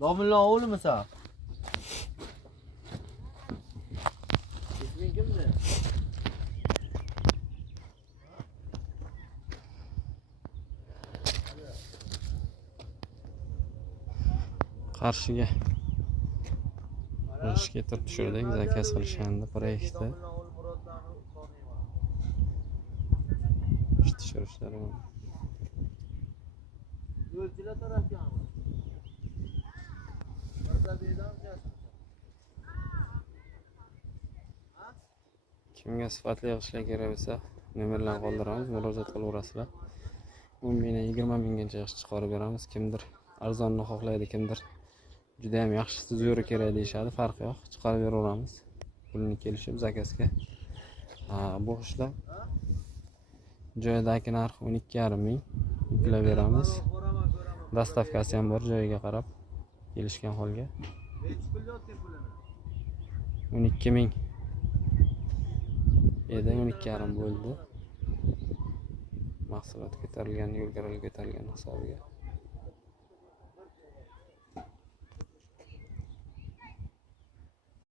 Domilla o'g'limisan? Isming kimdi? Qarshiga ish keltirib tushirdik, zakaz qilishganda proyektda ish tushirishlari bor. Yo'lchilar tarafgami? Kimga sifatli ishlar kerak bo'lsa, nomerlarni qoldiramiz, murojaat qilaverasizlar. 10 mingdan 20 minggacha chiqarib beramiz. Kimdir arzonni xohlaydi, kimdir juda ham yaxshisi zo'ri kerak deyishadi, farqi yo'q, chiqarib beraveramiz. Pulni kelishib zakazga. Bu ishlar joyidagi narx 12,5 ming yuklab beramiz. Dastavkasi ham bor, joyiga qarab kelishgan holga. 12 ming edi, 12,5 bo'ldi. Mahsulot ko'tarilgan, yo'lgaral ko'tarilgan hisobiga.